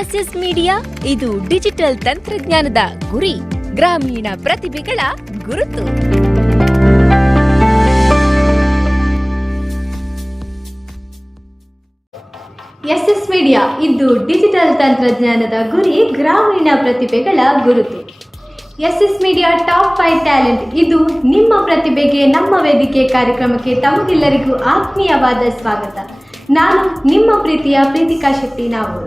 S S media ಇದು digital ತಂತ್ರಜ್ಞಾನದ ಗುರಿ, ಗ್ರಾಮೀಣ ಪ್ರತಿಭೆಗಳ ಗುರುತು. ಎಸ್ಎಸ್ ಮೀಡಿಯಾ ಇದು ಡಿಜಿಟಲ್ ತಂತ್ರಜ್ಞಾನದ ಗುರಿ, ಗ್ರಾಮೀಣ ಪ್ರತಿಭೆಗಳ ಗುರುತು. ಎಸ್ಎಸ್ ಮೀಡಿಯಾ ಟಾಪ್ 5 ಟ್ಯಾಲೆಂಟ್ ಇದು ನಿಮ್ಮ ಪ್ರತಿಭೆಗೆ ನಮ್ಮ ವೇದಿಕೆ ಕಾರ್ಯಕ್ರಮಕ್ಕೆ ತಮಗೆಲ್ಲರಿಗೂ ಆತ್ಮೀಯವಾದ ಸ್ವಾಗತ. ನಾನು ನಿಮ್ಮ ಪ್ರೀತಿಯ ಪ್ರೀತಿಕಾ ಶೆಟ್ಟಿ. ನಾವು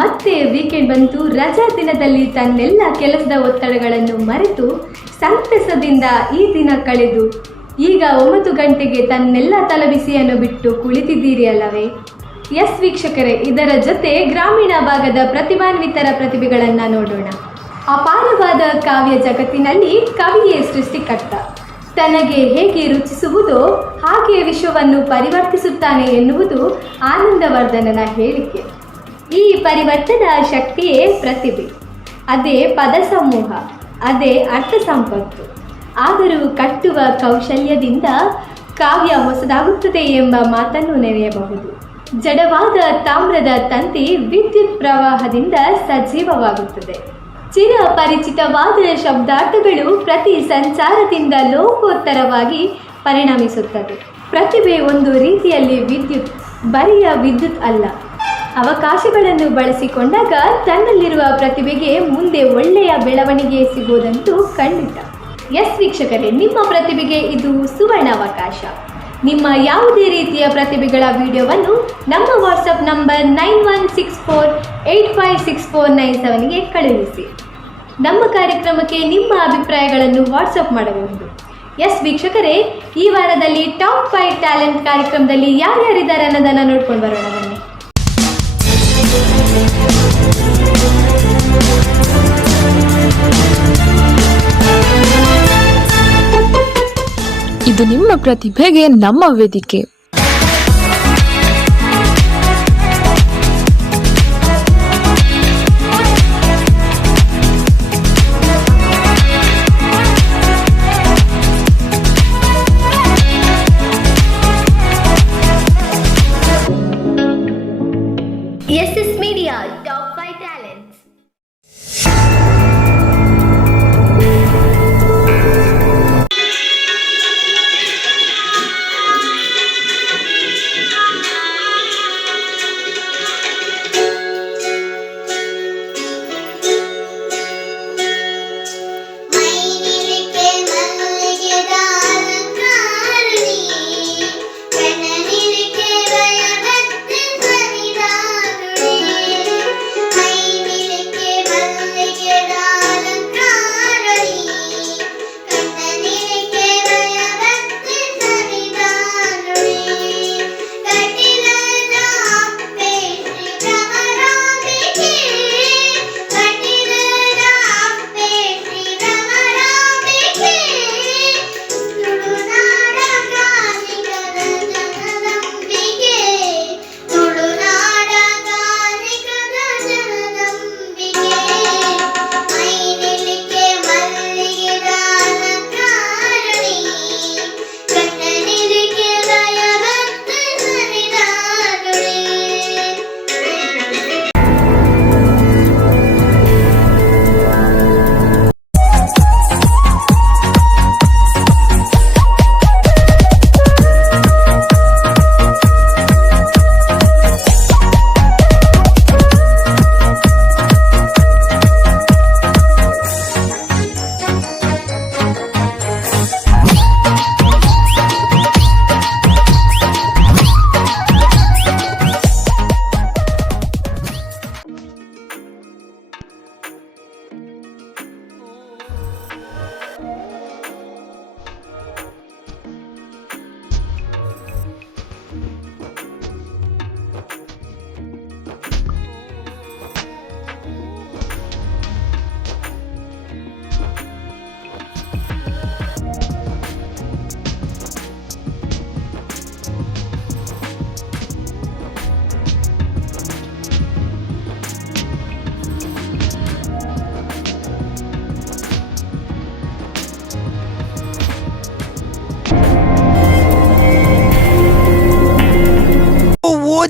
ಮತ್ತೆ ವೀಕೆಂಡ್ ಬಂತು. ರಜಾ ದಿನದಲ್ಲಿ ತನ್ನೆಲ್ಲ ಕೆಲಸದ ಒತ್ತಡಗಳನ್ನು ಮರೆತು ಸಂತಸದಿಂದ ಈ ದಿನ ಕಳೆದು ಈಗ 9 ಗಂಟೆಗೆ ತನ್ನೆಲ್ಲ ತಲೆಬಿಸಿಯನ್ನು ಬಿಟ್ಟು ಕುಳಿತಿದ್ದೀರಿ ಅಲ್ಲವೇ? ಎಸ್ ವೀಕ್ಷಕರೇ, ಇದರ ಜೊತೆ ಗ್ರಾಮೀಣ ಭಾಗದ ಪ್ರತಿಭಾನ್ವಿತರ ಪ್ರತಿಭೆಗಳನ್ನು ನೋಡೋಣ. ಅಪಾರವಾದ ಕಾವ್ಯ ಜಗತ್ತಿನಲ್ಲಿ ಕವಿಯೇ ಸೃಷ್ಟಿಕರ್ತ. ತನಗೆ ಹೇಗೆ ರುಚಿಸುವುದೋ ಹಾಗೆ ವಿಶ್ವವನ್ನು ಪರಿವರ್ತಿಸುತ್ತಾನೆ ಎನ್ನುವುದು ಆನಂದವರ್ಧನನ ಹೇಳಿಕೆ. ಈ ಪರಿವರ್ತನಾ ಶಕ್ತಿಯೇ ಪ್ರತಿಭೆ, ಅದೇ ಪದ ಸಮೂಹ, ಅದೇ ಅರ್ಥ ಸಂಪತ್ತು. ಆದರೂ ಕಟ್ಟುವ ಕೌಶಲ್ಯದಿಂದ ಕಾವ್ಯ ಹೊಸದಾಗುತ್ತದೆ ಎಂಬ ಮಾತನ್ನು ನೆನೆಯಬಹುದು. ಜಡವಾದ ತಾಮ್ರದ ತಂತಿ ವಿದ್ಯುತ್ ಪ್ರವಾಹದಿಂದ ಸಜೀವವಾಗುತ್ತದೆ. ಚಿರಪರಿಚಿತವಾದ ಶಬ್ದಾರ್ಥಗಳು ಪ್ರತಿ ಸಂಚಾರದಿಂದ ಲೋಕೋತ್ತರವಾಗಿ ಪರಿಣಮಿಸುತ್ತದೆ. ಪ್ರತಿಭೆ ಒಂದು ರೀತಿಯಲ್ಲಿ ವಿದ್ಯುತ್, ಬರಿಯ ವಿದ್ಯುತ್ ಅಲ್ಲ. ಅವಕಾಶಗಳನ್ನು ಬಳಸಿಕೊಂಡಾಗ ತನ್ನಲ್ಲಿರುವ ಪ್ರತಿಭೆಗೆ ಮುಂದೆ ಒಳ್ಳೆಯ ಬೆಳವಣಿಗೆ ಸಿಗೋದಂತೂ ಖಂಡಿತ. ಎಸ್ ವೀಕ್ಷಕರೇ, ನಿಮ್ಮ ಪ್ರತಿಭೆಗೆ ಇದು ಸುವರ್ಣಾವಕಾಶ. ನಿಮ್ಮ ಯಾವುದೇ ರೀತಿಯ ಪ್ರತಿಭೆಗಳ ವಿಡಿಯೋವನ್ನು ನಮ್ಮ ವಾಟ್ಸಪ್ ನಂಬರ್ 9164856497ಗೆ ಕಳುಹಿಸಿ. ನಮ್ಮ ಕಾರ್ಯಕ್ರಮಕ್ಕೆ ನಿಮ್ಮ ಅಭಿಪ್ರಾಯಗಳನ್ನು ವಾಟ್ಸಪ್ ಮಾಡಬಹುದು. ಎಸ್ ವೀಕ್ಷಕರೇ, ಈ ವಾರದಲ್ಲಿ ಟಾಪ್ 5 ಟ್ಯಾಲೆಂಟ್ ಕಾರ್ಯಕ್ರಮದಲ್ಲಿ ಯಾರ್ಯಾರಿದ್ದಾರೆ ಅನ್ನೋದನ್ನು ನೋಡ್ಕೊಂಡು ಬರೋಣ ಬನ್ನಿ. ಇದು ನಿಮ್ಮ ಪ್ರತಿಭೆಗೆ ನಮ್ಮ ವೇದಿಕೆ. SS media top 5 talents.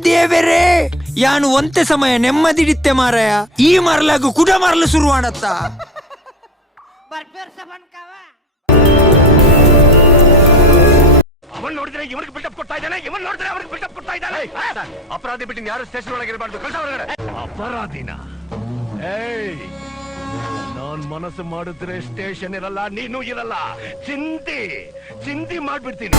ದೇವರೇ, ಯಾನು ಒಂತೆ ಸಮಯ ನೆಮ್ಮದಿಡಿತ್ತೆ ಮಾರಾಯ. ಈ ಮರಲಾಗು ಕುಡ ಮರಲು ಶುರು ಮಾಡತ್ತ. ಅವನ್ ನೋಡಿದ್ರೆ ಇವನಿಗೆ ಬಿಲ್ಡಪ್ ಕೊಡ್ತಾ ಇದ್ದಾನೆ, ಇವನ್ ನೋಡಿದ್ರೆ ಅವನಿಗೆ ಬಿಲ್ಡಪ್ ಕೊಡ್ತಾ ಇದ್ದಾನೆ. ಅಪರಾಧಿ ಬಿಟ್ಟು ಯಾರು ಸ್ಟೇಷನ್ ಒಳಗೆ ಇರಬಾರ್ದು. ಕಳ್ಸ ಹೊರಗಡೆ. ಅಪರಾಧಿನ? ಏಯ್, ನಾನ್ ಮನಸ್ಸು ಮಾಡಿದ್ರೆ ಸ್ಟೇಷನ್ ಇರಲ್ಲ, ನೀನು ಇರಲ್ಲ. ಚಿಂತಿ ಮಾಡ್ಬಿಡ್ತೀನಿ.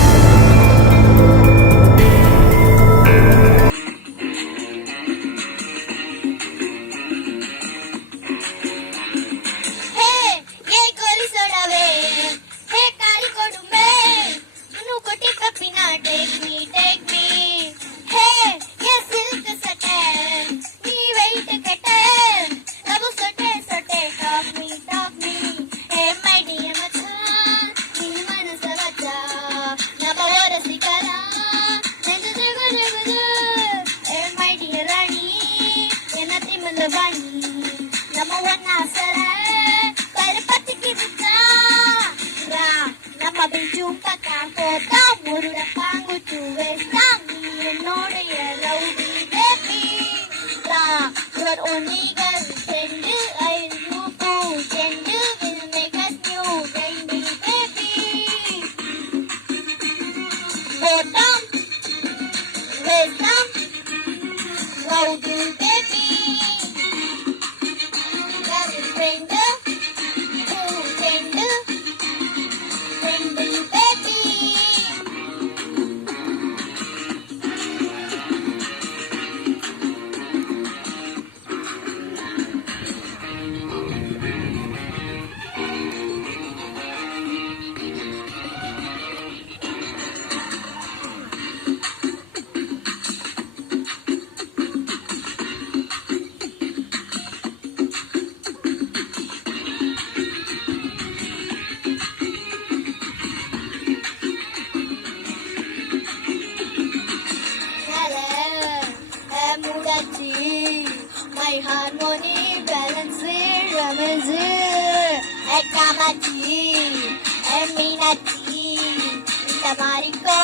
My harmony balance Ramazi Ekamati Eminati Tamariko